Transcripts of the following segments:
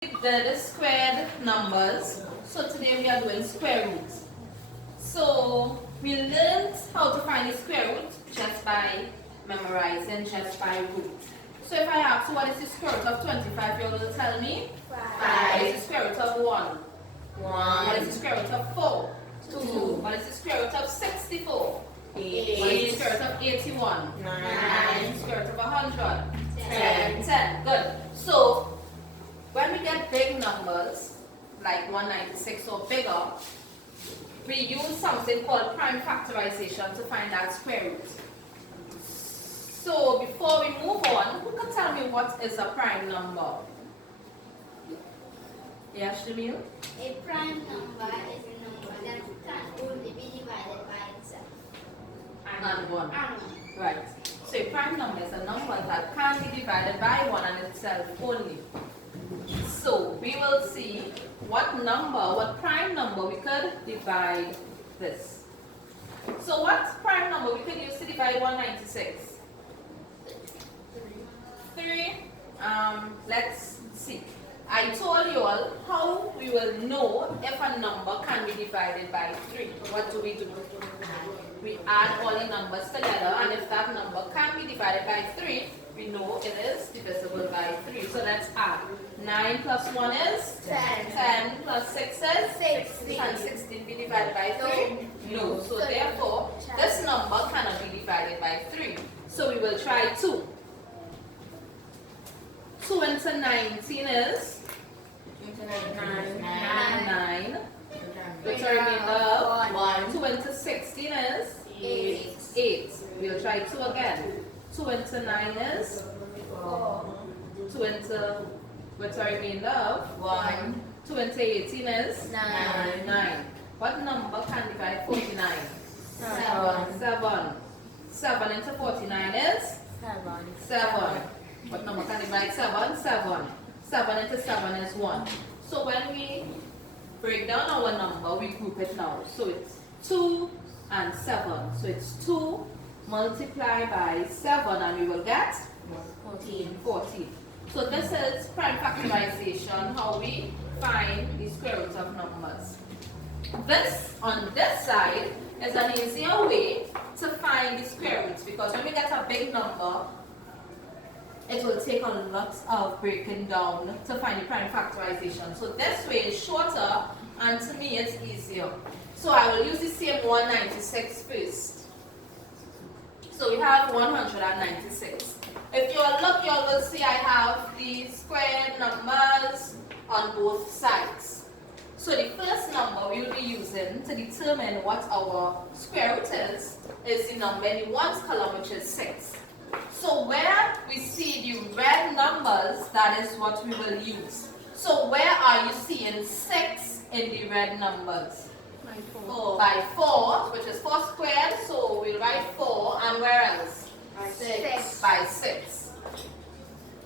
The squared numbers. So today we are doing square roots. So we learned how to find the square root just by memorizing, just by root. So if I ask you what is the square root of 25, you will tell me? 5. What is the square root of 1? 1. What is the square root of 4? 2. What is the square root of 64? 8. What is the square root of 81? 9. What is the square root of 100? 10. 10. Good. So when we get big numbers, like 196 or bigger, we use something called prime factorization to find that square root. So before we move on, who can tell me what is a prime number? Yes, Jamil? A prime number is a number that can only be divided by itself. And 1. And 1. Right. So a prime number is a number that can be divided by 1 and itself only. So we will see what prime number we could divide this. So what prime number we could use to divide 196? 3. Let's see. I told you all how we will know if a number can be divided by 3. What do? We add all the numbers together, and if that number can be divided by 3, we know it is divisible by 3. So let's add. 9 plus 1 is? 10. 10 plus 6 is? 16. Can 16 be divided by 3? No. So therefore, this number cannot be divided by 3. So we will try 2. 2 into 19 is? 9. Which are remainder of? 1. 2 into 16 is? 8. We'll try 2 again. 2 into 9 is? 4. 2 into, what's our remainder of? 1. 2 into 18 is? 9. What number can divide 49? 7. 7 into 49 is? 7. What number can divide 7? 7. 7 into 7 is 1. So when we break down our number, we group it now. So it's 2 and 7. So it's 2 multiplied by 7 and we will get 14. So this is prime factorization, how we find the square root of numbers. This, on this side, is an easier way to find the square roots, because when we get a big number, it will take a lot of breaking down to find the prime factorization. So this way is shorter, and to me it's easier. So I will use the same 196 first. So we have 196. If you are lucky, you will see I have the square numbers on both sides. So the first number we will be using to determine what our square root is the number in the ones column, which is 6. So where we see the red numbers, that is what we will use. So where are you seeing 6 in the red numbers? By 4, which is 4 squared, so we'll write 4, and where else? By 6. By 6.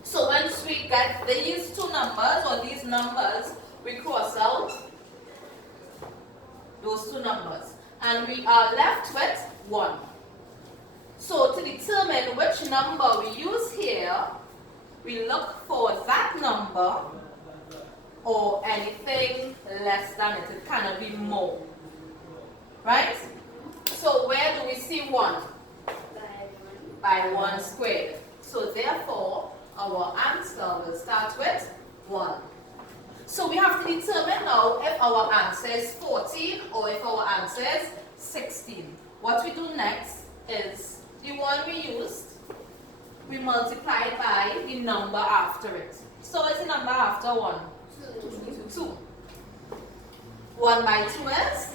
So once we get these two numbers, or these numbers, we cross out those two numbers, and we are left with 1. So to determine which number we use here, we look for that number or anything less than it. It cannot be more. Right? So where do we see 1? By 1 squared. So therefore, our answer will start with 1. So we have to determine now if our answer is 14 or if our answer is 16. What we do next is the one we used, we multiply it by the number after it. So what's the number after 1? 2. 1 by 2 is?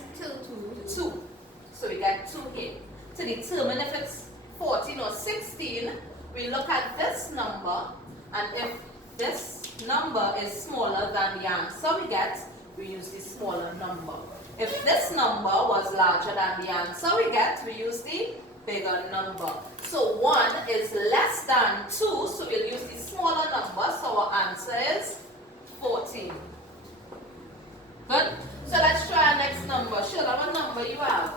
2. So we get 2 here. To determine if it's 14 or 16, we look at this number, and if this number is smaller than the answer we get, we use the smaller number. If this number was larger than the answer we get, we use the bigger number. So 1 is less than 2, so we'll use the smaller number, so our answer is 14. Good? So let's try our next number. Sugar, what number you have?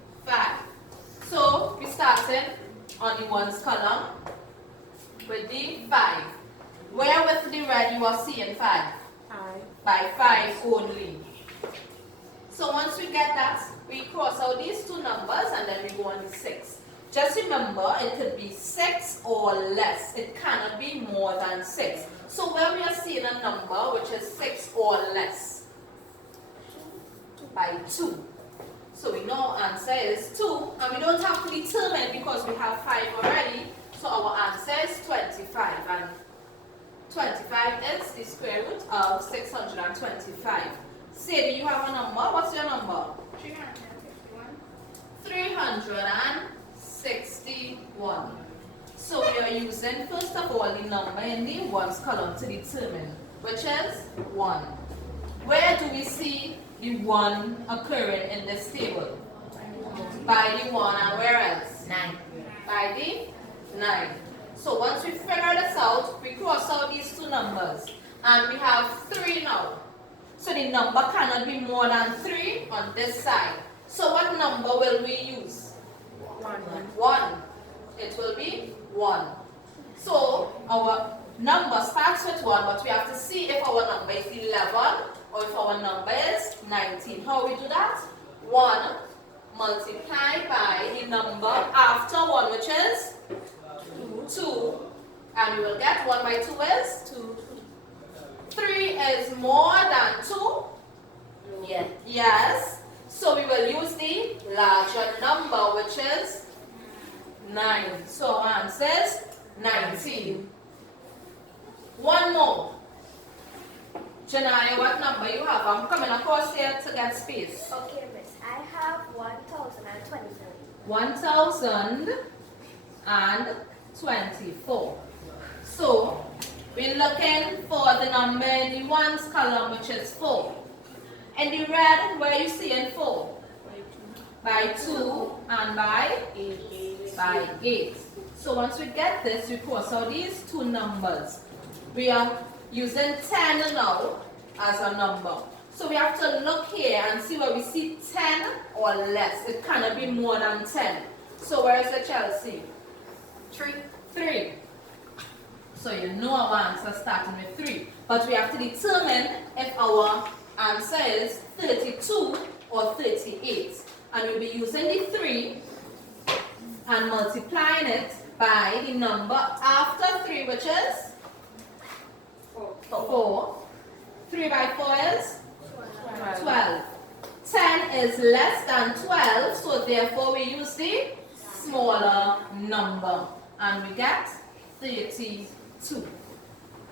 625. So we started on the ones column with the 5. Where with the red you are seeing 5? By 5 only. So once we get that, we cross out these two numbers and then we go on the 6. Just remember, it could be 6 or less. It cannot be more than 6. So where we are seeing a number which is 6 or less, by 2. So we know our answer is 2, and we don't have to determine because we have 5 already. So our answer is 25, and 25 is the square root of 625. Sadie, you have a number. What's your number? 361. 361. So we are using first of all the number in the ones column to determine, which is 1. Where do we see the 1 occurring in this table? By the 1, and where else? 9. By the 9. So once we figure this out, we cross out these two numbers, and we have 3 now. So the number cannot be more than 3 on this side. So what number will we use? 1. It will be 1. So our number starts with 1, but we have to see if our number is 11 or if our number is 19. How we do that? 1 multiplied by the number after 1, which is 2. And we will get 1 by 2 is 2. 3 is more than 2? Yes. Yes. So we will use the larger number, which is 9. So our answer is 19. One more. Janaya, what number you have? I'm coming across here to get space. Okay, miss. I have 1023. 1024. So we're looking for the number in the ones column, which is 4. In the red, where you see in 4? By 2 and by 8. So once we get this, we cross out these two numbers. We are using 10 now as a number. So we have to look here and see where we see 10 or less. It cannot be more than 10. So where is the Chelsea? 3. So you know our answer starting with 3. But we have to determine if our answer is 32 or 38. And we'll be using the 3 and multiplying it by the number after 3, which is 4. 3 by 4 is 12. 10 is less than 12, so therefore we use the smaller number. And we get 32.